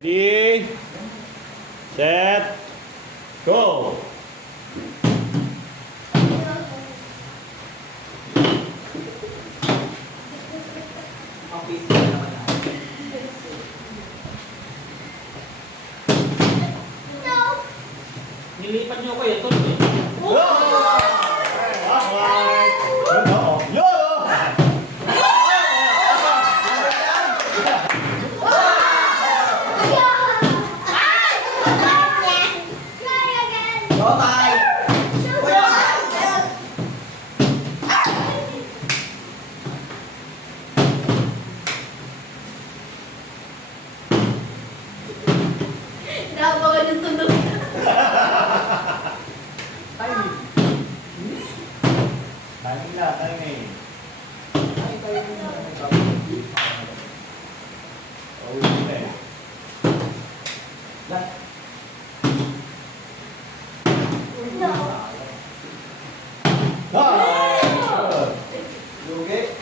Ready, set, go! Nilipat niyo ko yun, tuloy. Napaka yung tunog. Timing na, timing. Oh, okay.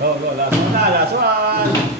Go, last one na, last one.